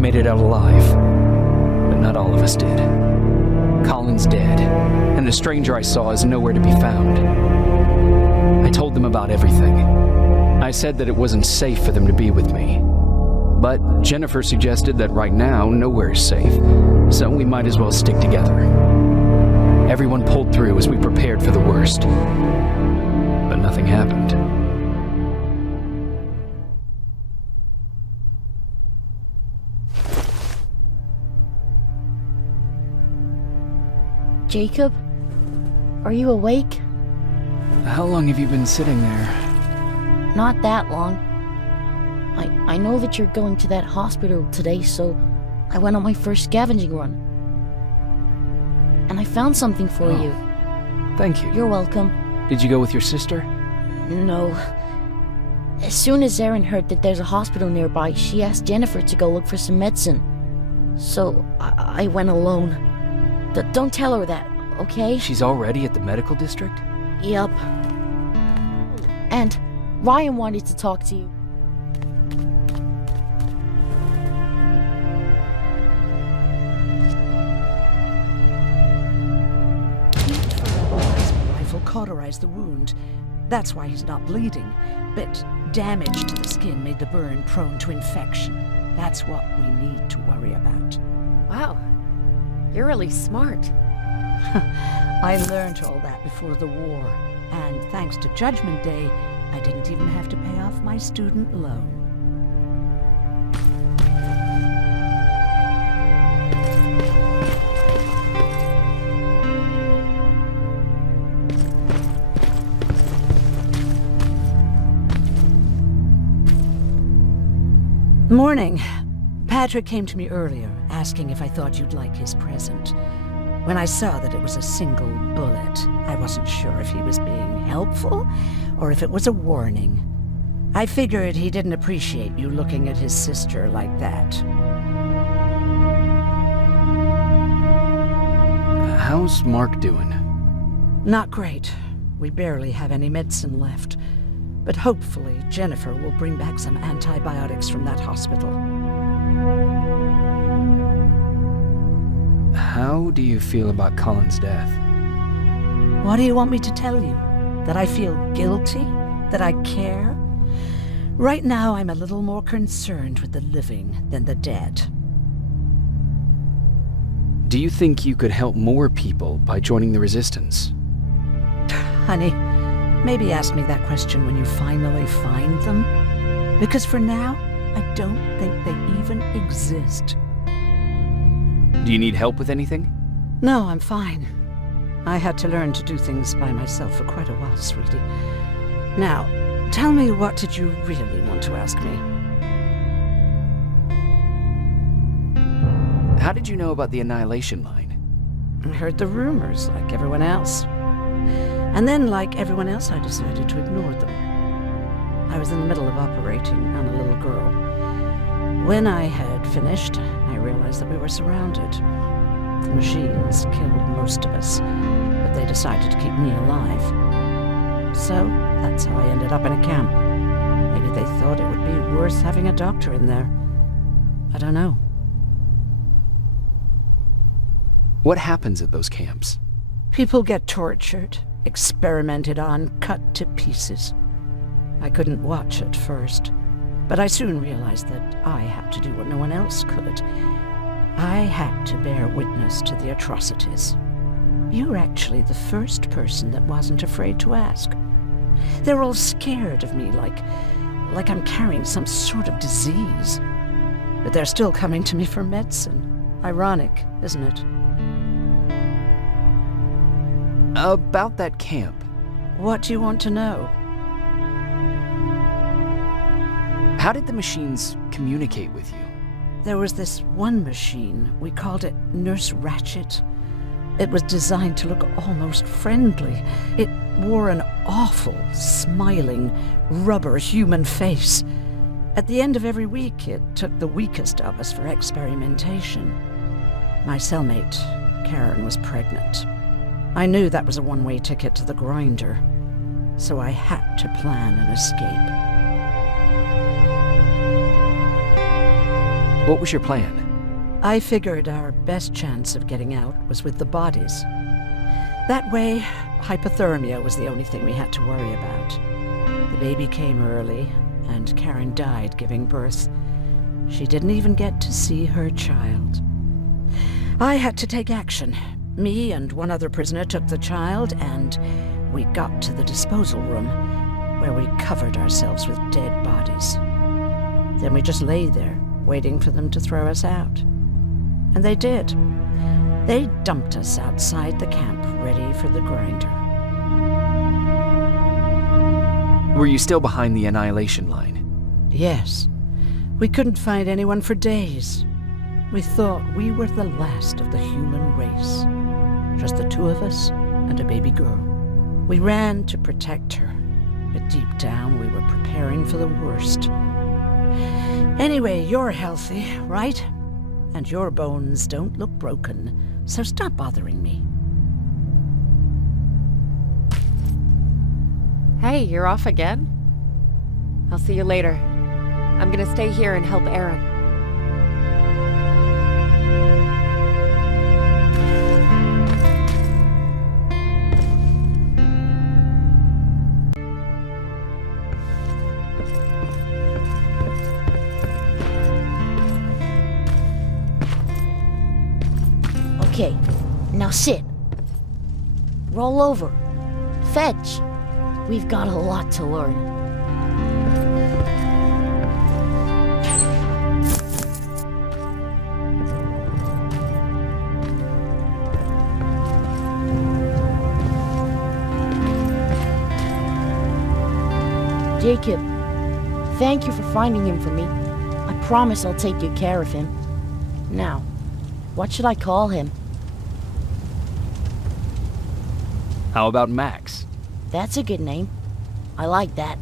made it out alive, but not all of us did. Colin's dead, and the stranger I saw is nowhere to be found. I told them about everything. I said that it wasn't safe for them to be with me. But Jennifer suggested that right now, nowhere is safe, so we might as well stick together. Everyone pulled through as we prepared for the worst, but nothing happened. Jacob? Are you awake? How long have you been sitting there? Not that long. I know that you're going to that hospital today, so I went on my first scavenging run. And I found something for you. Thank you. You're welcome. Did you go with your sister? No. As soon as Erin heard that there's a hospital nearby, she asked Jennifer to go look for some medicine. So I went alone. Don't tell her that, okay? She's already at the medical district? Yup. And Ryan wanted to talk to you. Cauterized the wound. That's why he's not bleeding. But damage to the skin made the burn prone to infection. That's what we need to worry about. Wow, you're really smart. I learned all that before the war. And thanks to Judgment Day, I didn't even have to pay off my student loan. Morning. Patrick came to me earlier, asking if I thought you'd like his present. When I saw that it was a single bullet, I wasn't sure if he was being helpful or if it was a warning. I figured he didn't appreciate you looking at his sister like that. How's Mark doing? Not great. We barely have any medicine left. But hopefully, Jennifer will bring back some antibiotics from that hospital. How do you feel about Colin's death? What do you want me to tell you? That I feel guilty? That I care? Right now, I'm a little more concerned with the living than the dead. Do you think you could help more people by joining the Resistance? Honey, maybe ask me that question when you finally find them. Because for now, I don't think they even exist. Do you need help with anything? No, I'm fine. I had to learn to do things by myself for quite a while, sweetie. Now, tell me, what did you really want to ask me? How did you know about the Annihilation Line? I heard the rumors, like everyone else. And then, like everyone else, I decided to ignore them. I was in the middle of operating on a little girl. When I had finished, I realized that we were surrounded. The machines killed most of us, but they decided to keep me alive. So, that's how I ended up in a camp. Maybe they thought it would be worth having a doctor in there. I don't know. What happens at those camps? People get tortured, experimented on, cut to pieces. I couldn't watch at first, but I soon realized that I had to do what no one else could. I had to bear witness to the atrocities. You're actually the first person that wasn't afraid to ask. They're all scared of me, like I'm carrying some sort of disease. But they're still coming to me for medicine. Ironic, isn't it? About that camp. What do you want to know? How did the machines communicate with you? There was this one machine. We called it Nurse Ratchet. It was designed to look almost friendly. It wore an awful, smiling, rubber human face. At the end of every week, it took the weakest of us for experimentation. My cellmate, Karen, was pregnant. I knew that was a one-way ticket to the grinder, so I had to plan an escape. What was your plan? I figured our best chance of getting out was with the bodies. That way, hypothermia was the only thing we had to worry about. The baby came early, and Karen died giving birth. She didn't even get to see her child. I had to take action. Me and one other prisoner took the child, and we got to the disposal room, where we covered ourselves with dead bodies. Then we just lay there, waiting for them to throw us out. And they did. They dumped us outside the camp, ready for the grinder. Were you still behind the annihilation line? Yes. We couldn't find anyone for days. We thought we were the last of the human race. Just the two of us and a baby girl. We ran to protect her, but deep down we were preparing for the worst. Anyway, you're healthy, right? And your bones don't look broken, so stop bothering me. Hey, you're off again? I'll see you later. I'm gonna stay here and help Aaron. Okay, now sit. Roll over. Fetch. We've got a lot to learn. Jacob, thank you for finding him for me. I promise I'll take good care of him. Now, what should I call him? How about Max? That's a good name. I like that.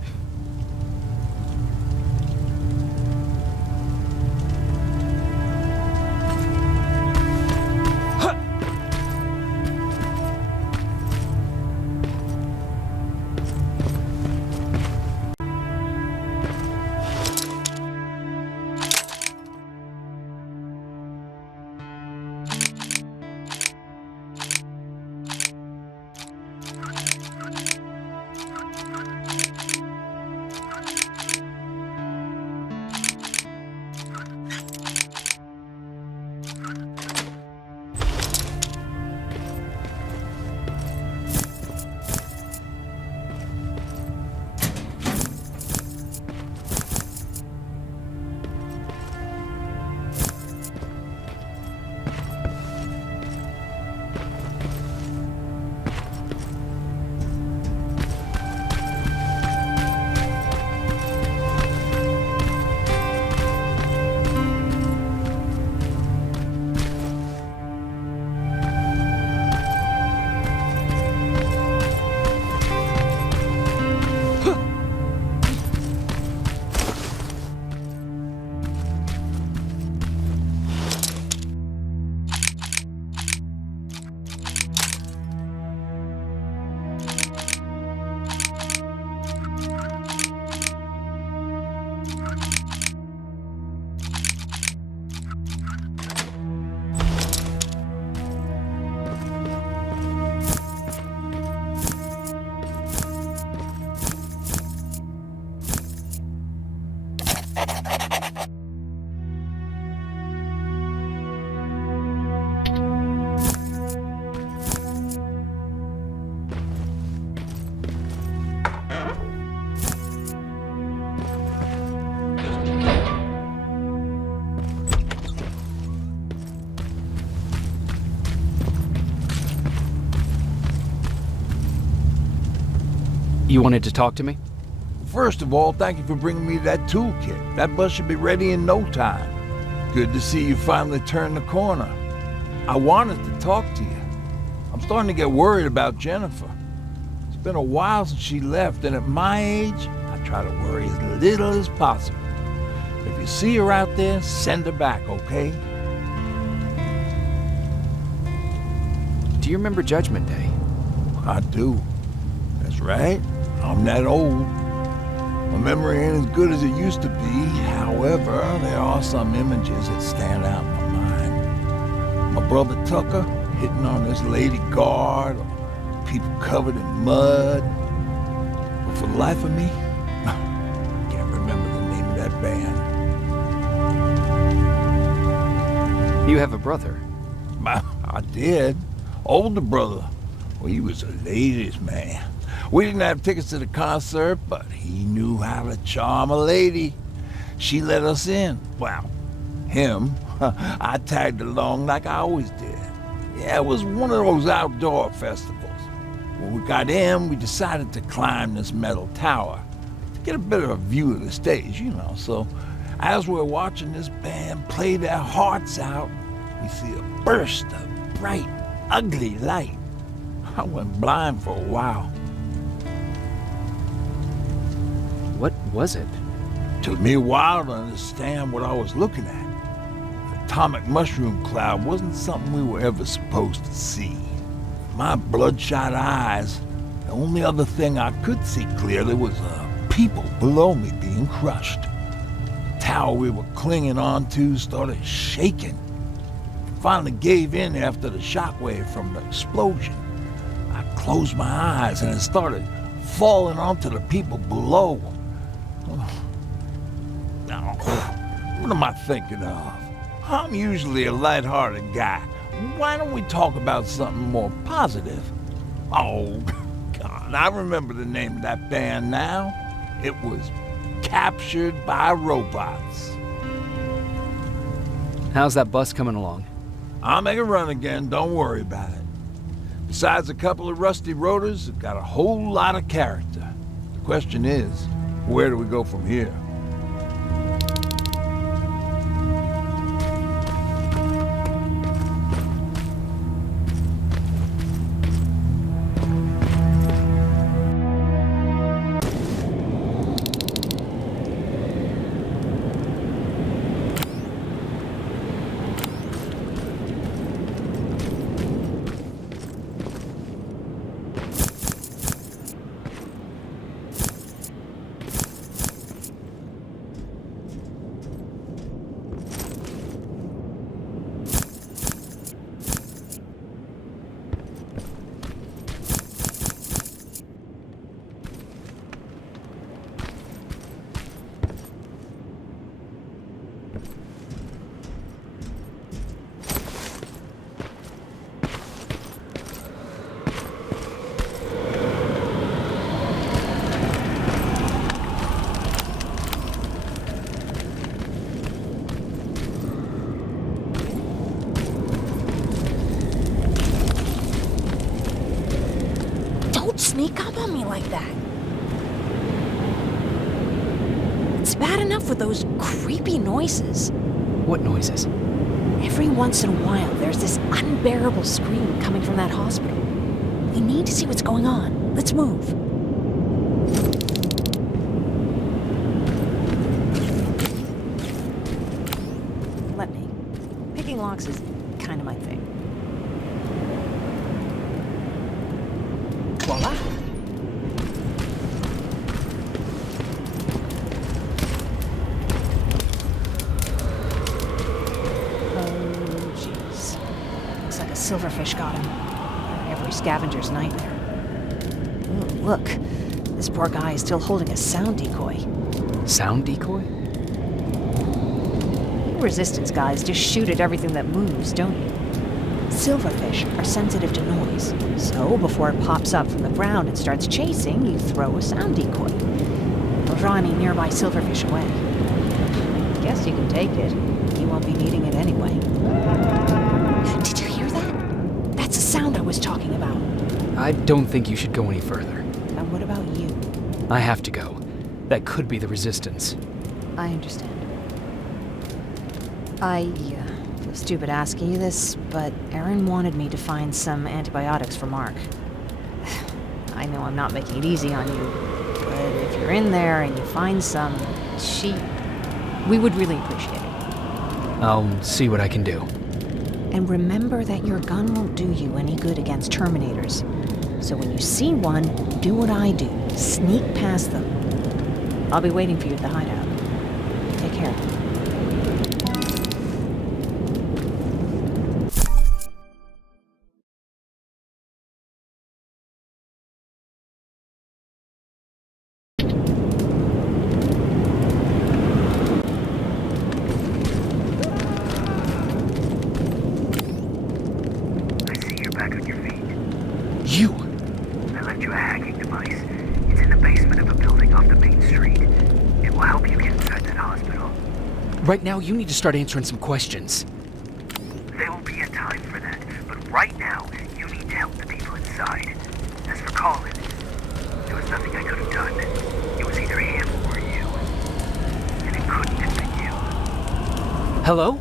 You wanted to talk to me? First of all, thank you for bringing me that toolkit. That bus should be ready in no time. Good to see you finally turned the corner. I wanted to talk to you. I'm starting to get worried about Jennifer. It's been a while since she left, and at my age, I try to worry as little as possible. If you see her out there, send her back, okay? Do you remember Judgment Day? I do. That's right. I'm that old. My memory ain't as good as it used to be. However, there are some images that stand out in my mind. My brother Tucker hitting on this lady guard, or people covered in mud. But for the life of me, can't remember the name of that band. You have a brother? I did. Older brother. Well, he was a ladies' man. We didn't have tickets to the concert, but he knew how to charm a lady. She let us in. Well, him. I tagged along like I always did. Yeah, it was one of those outdoor festivals. When we got in, we decided to climb this metal tower to get a better view of the stage, you know. So as we're watching this band play their hearts out, we see a burst of bright, ugly light. I went blind for a while. What was it? Took me a while to understand what I was looking at. An atomic mushroom cloud wasn't something we were ever supposed to see. My bloodshot eyes, the only other thing I could see clearly was people below me being crushed. The tower we were clinging onto started shaking. Finally gave in after the shockwave from the explosion. I closed my eyes and it started falling onto the people below. Now, what am I thinking of? I'm usually a lighthearted guy. Why don't we talk about something more positive? Oh, God, I remember the name of that band now. It was Captured by Robots. How's that bus coming along? I'll make a run again, don't worry about it. Besides a couple of rusty rotors, it got a whole lot of character. The question is, where do we go from here? Sneak up on me like that. It's bad enough with those creepy noises. What noises? Every once in a while, there's this unbearable scream coming from that hospital. We need to see what's going on. Let's move. Let me. Picking locks is kind of my thing. Voila. Oh, jeez. Looks like a silverfish got him. Every scavenger's nightmare. Ooh, look. This poor guy is still holding a sound decoy. Sound decoy? You Resistance guys just shoot at everything that moves, don't you? Silverfish are sensitive to noise, so before it pops up from the ground and starts chasing, you throw a sound decoy. It'll draw any nearby silverfish away. Guess you can take it. You won't be needing it anyway. Did you hear that? That's the sound I was talking about. I don't think you should go any further. And what about you? I have to go. That could be the Resistance. I understand. I feel stupid asking you this, but Erin wanted me to find some antibiotics for Mark. I know I'm not making it easy on you, but if you're in there and you find some, we would really appreciate it. I'll see what I can do. And remember that your gun won't do you any good against Terminators. So when you see one, do what I do. Sneak past them. I'll be waiting for you at the hideout. Take care. I see you're back on your feet. You! I left you a hacking device. It's in the basement of a building off the main street. It will help you get inside that hospital. Right now, you need to start answering some questions. There will be a time for that, but right now, you need to help the people inside. As for Colin, there was nothing I could have done. It was either him or you. And it couldn't have been you. Hello?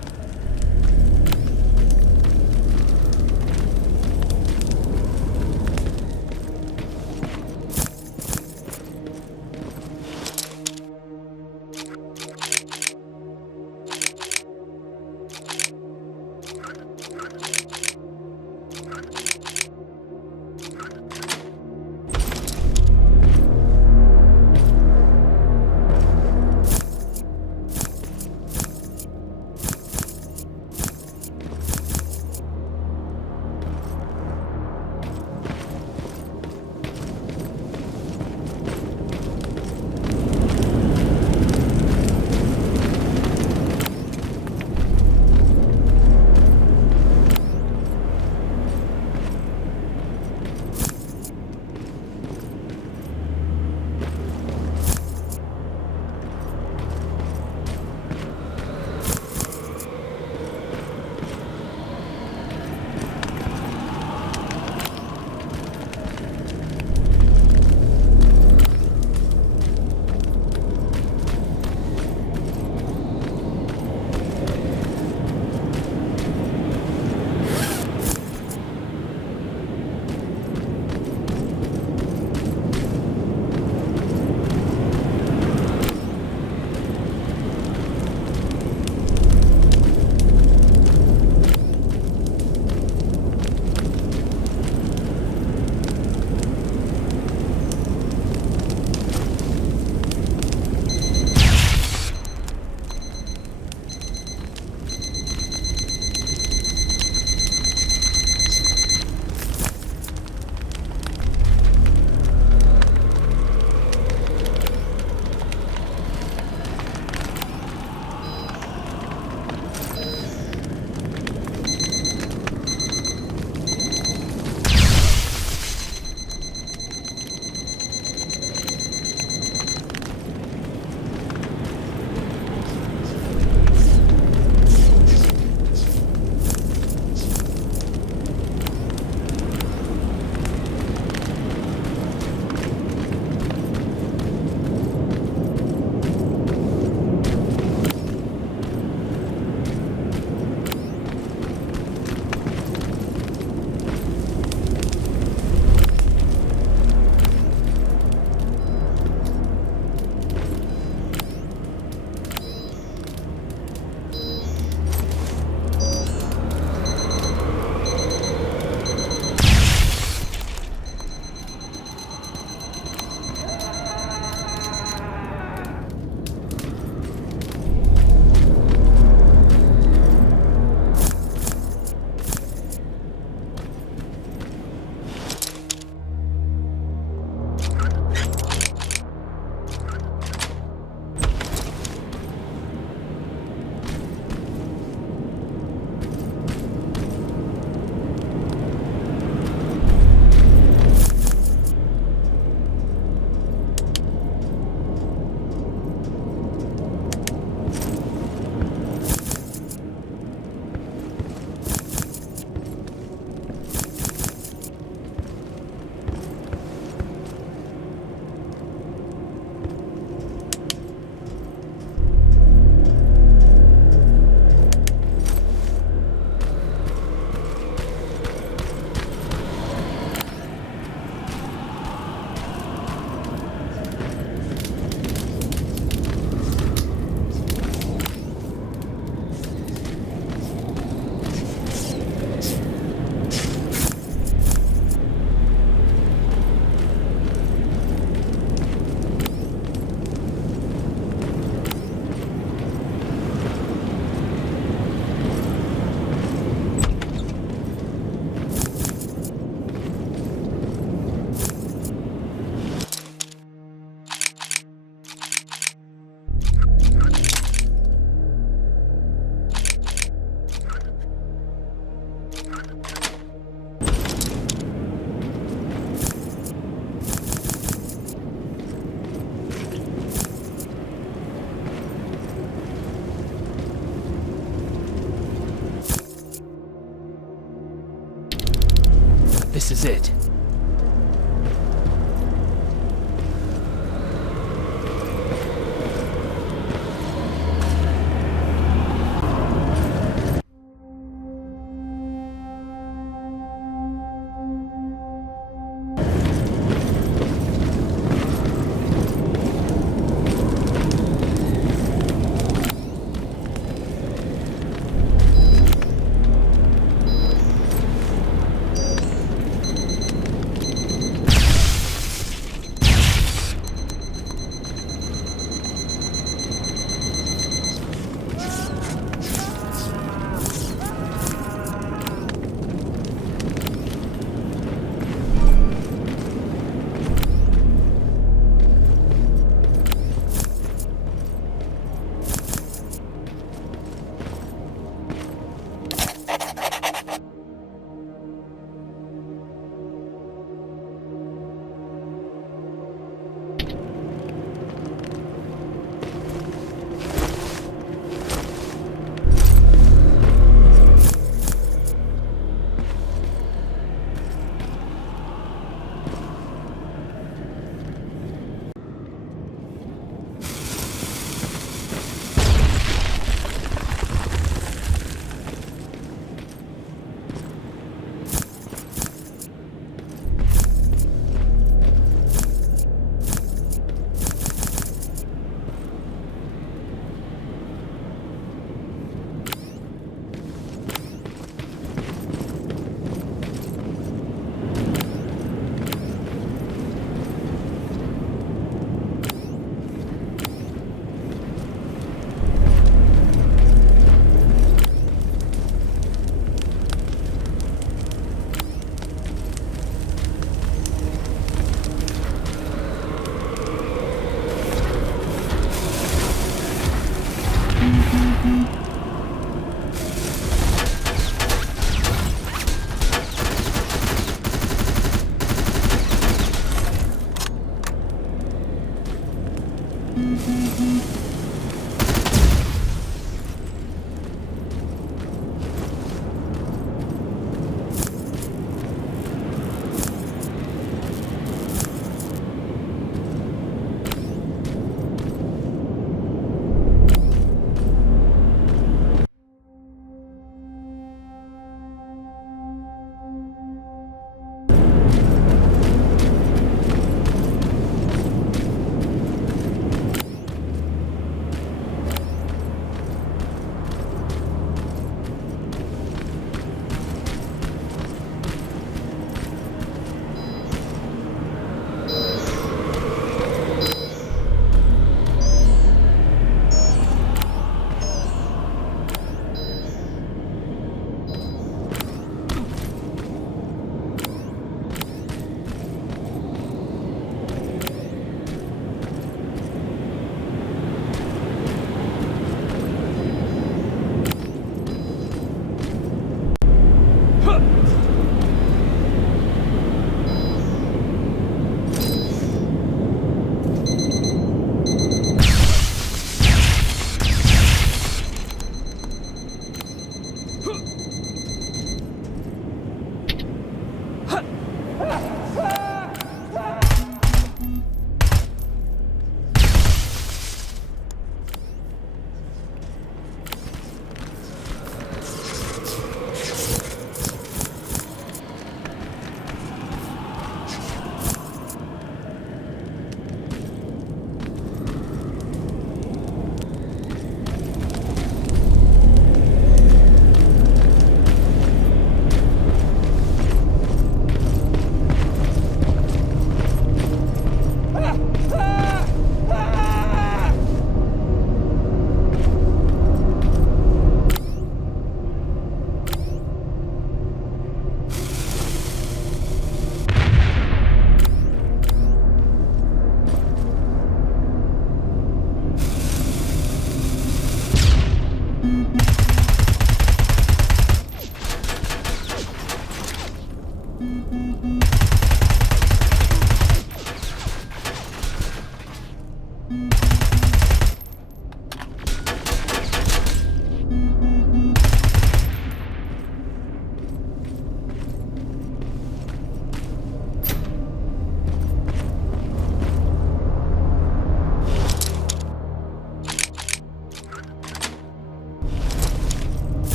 This is it.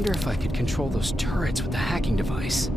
wonder if I could control those turrets with the hacking device.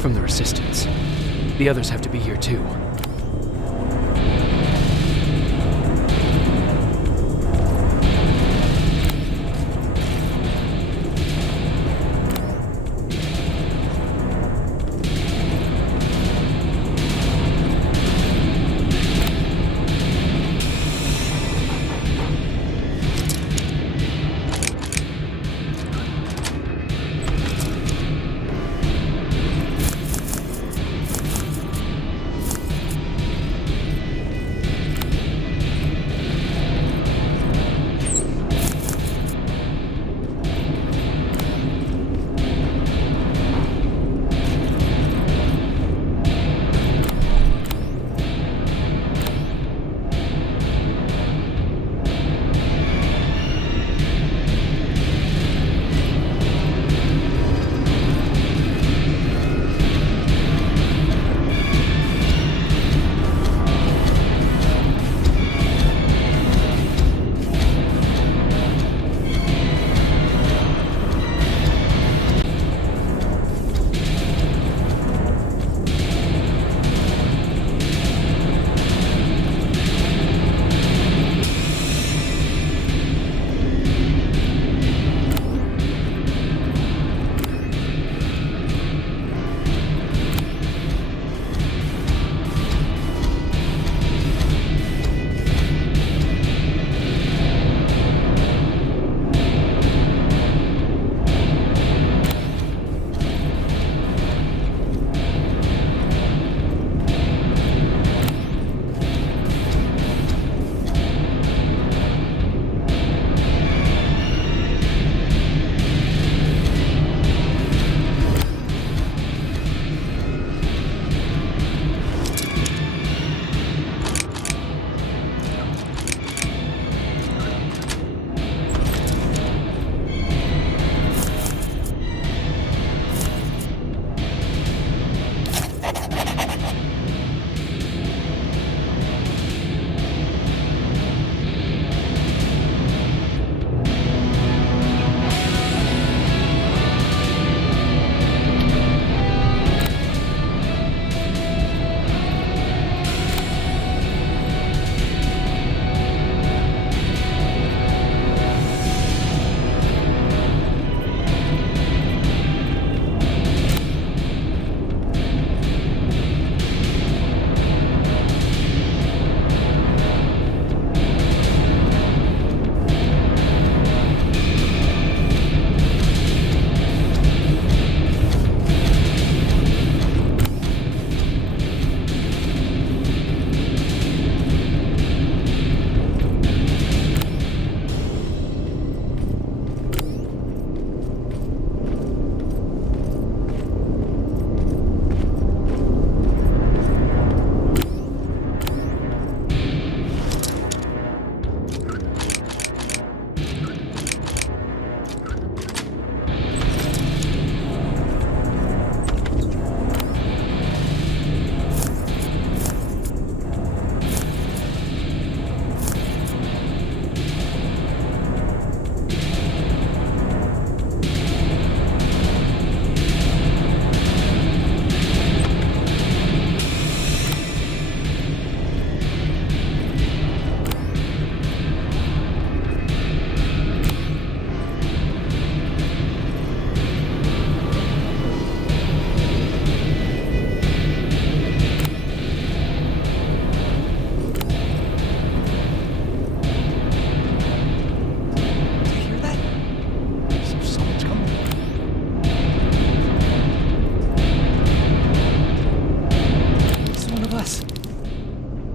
from the Resistance. The others have to be here too.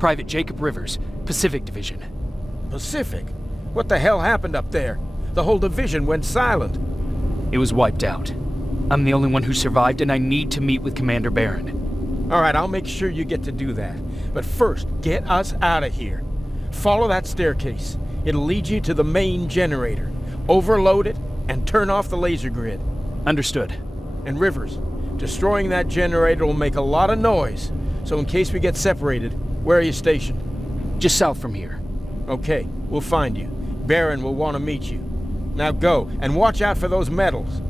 Private Jacob Rivers, Pacific Division. Pacific? What the hell happened up there? The whole division went silent. It was wiped out. I'm the only one who survived, and I need to meet with Commander Barron. All right, I'll make sure you get to do that. But first, get us out of here. Follow that staircase. It'll lead you to the main generator. Overload it and turn off the laser grid. Understood. And Rivers, destroying that generator will make a lot of noise. So in case we get separated, where are you stationed? Just south from here. Okay, we'll find you. Barron will want to meet you. Now go, and watch out for those medals.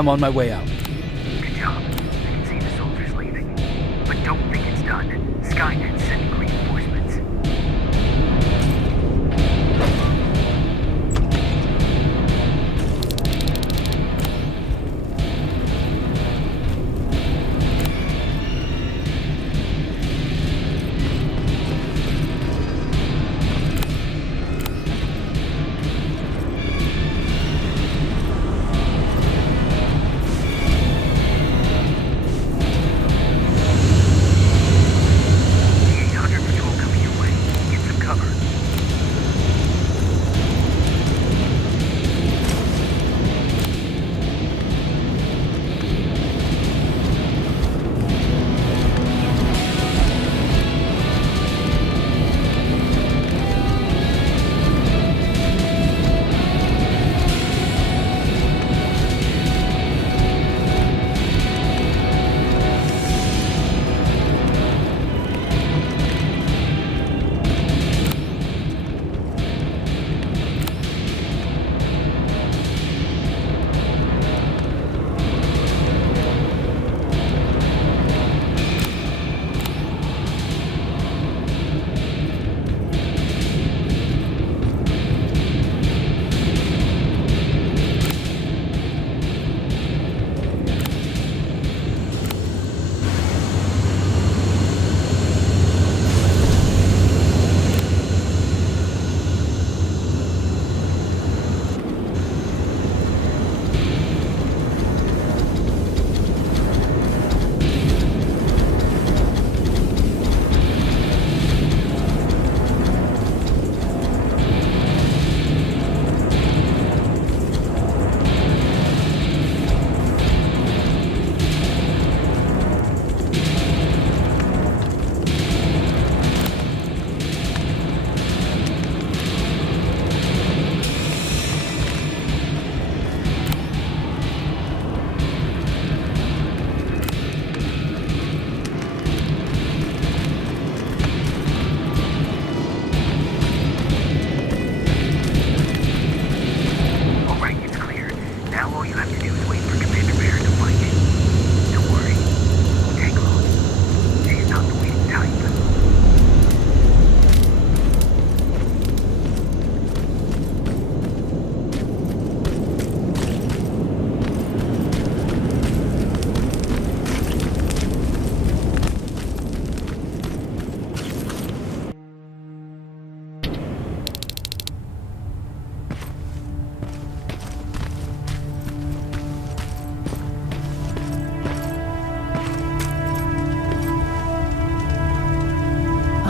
I'm on my way out. Good job. I can see the soldiers leaving. But don't think it's done. Skynet's sending reinforcements.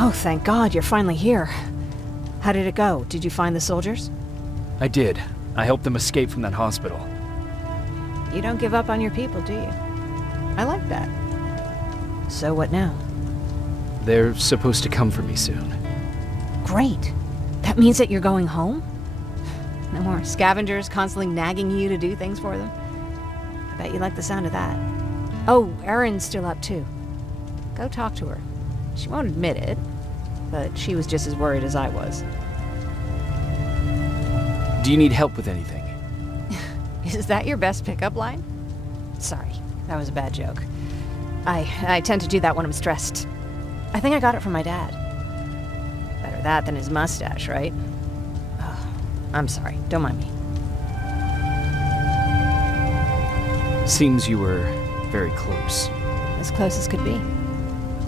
Oh, thank God, you're finally here. How did it go? Did you find the soldiers? I did. I helped them escape from that hospital. You don't give up on your people, do you? I like that. So what now? They're supposed to come for me soon. Great. That means that you're going home? No more scavengers constantly nagging you to do things for them? I bet you like the sound of that. Oh, Erin's still up too. Go talk to her. She won't admit it, but she was just as worried as I was. Do you need help with anything? Is that your best pickup line? Sorry, that was a bad joke. I tend to do that when I'm stressed. I think I got it from my dad. Better that than his mustache, right? Oh, I'm sorry, don't mind me. Seems you were very close. As close as could be.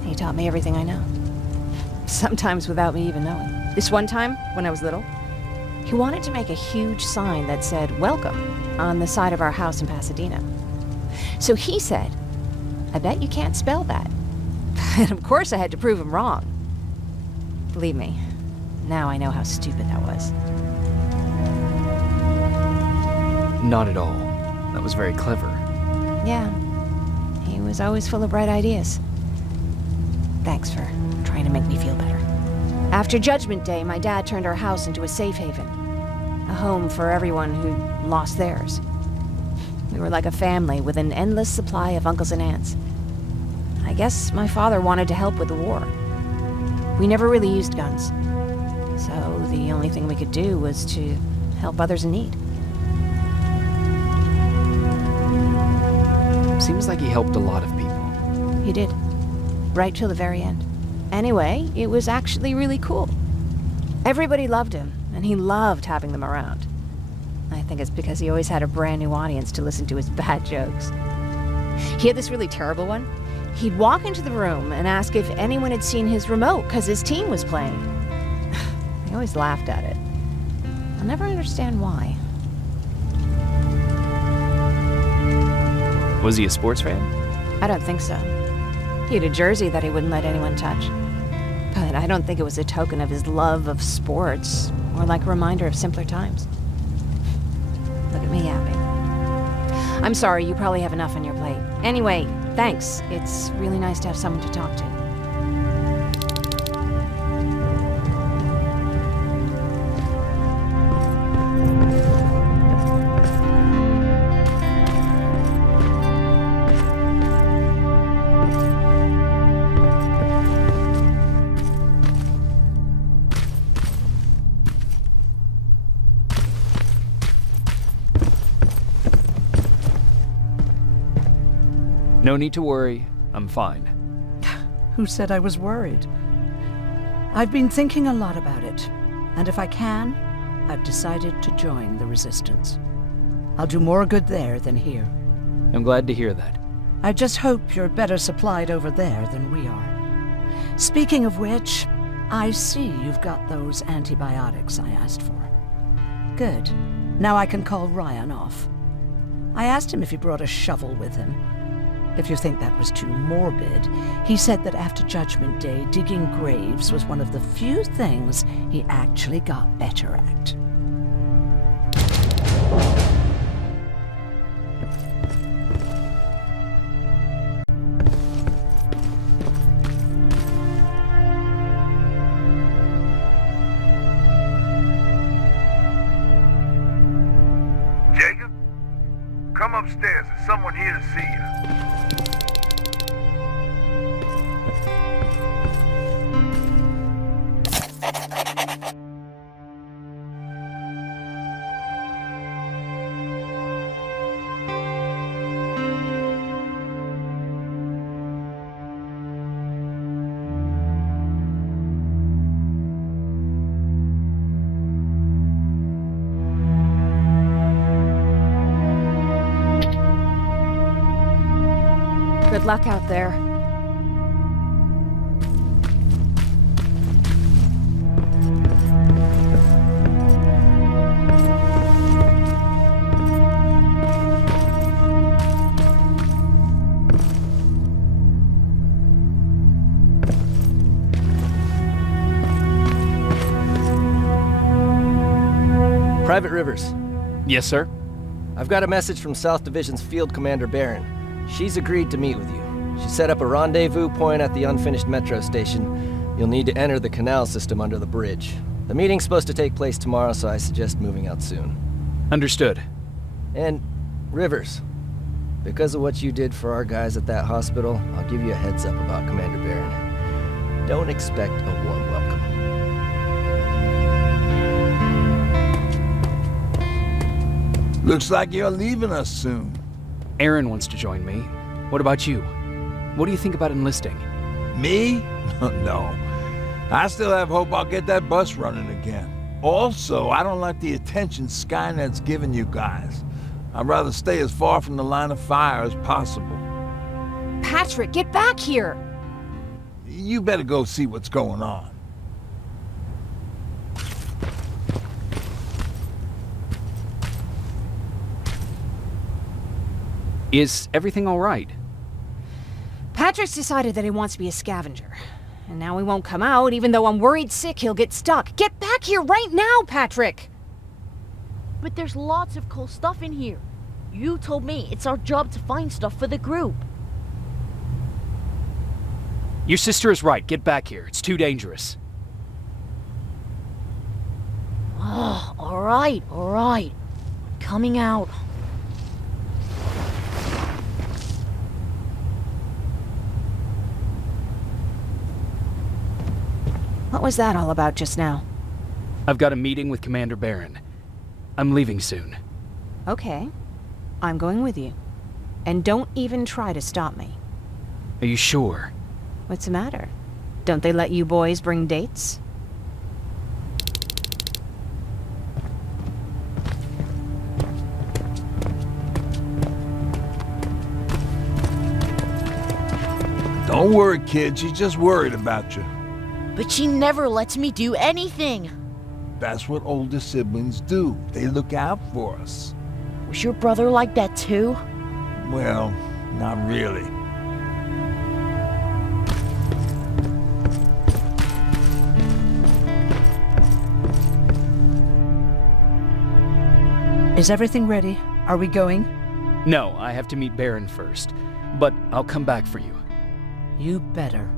He taught me everything I know. Sometimes without me even knowing. This one time, when I was little, he wanted to make a huge sign that said, "Welcome," on the side of our house in Pasadena. So he said, "I bet you can't spell that." And of course I had to prove him wrong. Believe me, now I know how stupid that was. Not at all. That was very clever. Yeah, he was always full of bright ideas. Thanks for trying to make me feel better. After Judgment Day, my dad turned our house into a safe haven. A home for everyone who lost theirs. We were like a family with an endless supply of uncles and aunts. I guess my father wanted to help with the war. We never really used guns. So the only thing we could do was to help others in need. Seems like he helped a lot of people. He did. Right till the very end. Anyway, it was actually really cool. Everybody loved him, and he loved having them around. I think it's because he always had a brand new audience to listen to his bad jokes. He had this really terrible one. He'd walk into the room and ask if anyone had seen his remote because his team was playing. I always laughed at it. I'll never understand why. Was he a sports fan? I don't think so. He had a jersey that he wouldn't let anyone touch. But I don't think it was a token of his love of sports, or like a reminder of simpler times. Look at me yapping. I'm sorry, you probably have enough on your plate. Anyway, thanks. It's really nice to have someone to talk to. No need to worry. I'm fine. Who said I was worried? I've been thinking a lot about it, and if I can, I've decided to join the Resistance. I'll do more good there than here. I'm glad to hear that. I just hope you're better supplied over there than we are. Speaking of which, I see you've got those antibiotics I asked for. Good. Now I can call Ryan off. I asked him if he brought a shovel with him. If you think that was too morbid, he said that after Judgment Day, digging graves was one of the few things he actually got better at. Jacob? Come upstairs. There's someone here to see you. Good luck out there. Private Rivers, Yes, sir? I've got a message from South Division's Field Commander Barron. She's agreed to meet with you. She set up a rendezvous point at the unfinished metro station. You'll need to enter the canal system under the bridge. The meeting's supposed to take place tomorrow, so I suggest moving out soon. Understood. And, Rivers, because of what you did for our guys at that hospital, I'll give you a heads up about Commander Barron. Don't expect a warm welcome. Looks like you're leaving us soon. Aaron wants to join me. What about you? What do you think about enlisting? Me? No. I still have hope I'll get that bus running again. Also, I don't like the attention Skynet's giving you guys. I'd rather stay as far from the line of fire as possible. Patrick, get back here! You better go see what's going on. Is everything all right? Patrick's decided that he wants to be a scavenger. And now he won't come out, even though I'm worried sick he'll get stuck. Get back here right now, Patrick! But there's lots of cool stuff in here. You told me it's our job to find stuff for the group. Your sister is right. Get back here. It's too dangerous. Oh, all right. I'm coming out. What was that all about just now? I've got a meeting with Commander Barron. I'm leaving soon. Okay. I'm going with you. And don't even try to stop me. Are you sure? What's the matter? Don't they let you boys bring dates? Don't worry, kid. She's just worried about you. But she never lets me do anything. That's what older siblings do. They look out for us. Was your brother like that too? Well, not really. Is everything ready? Are we going? No, I have to meet Baron first. But I'll come back for you. You better.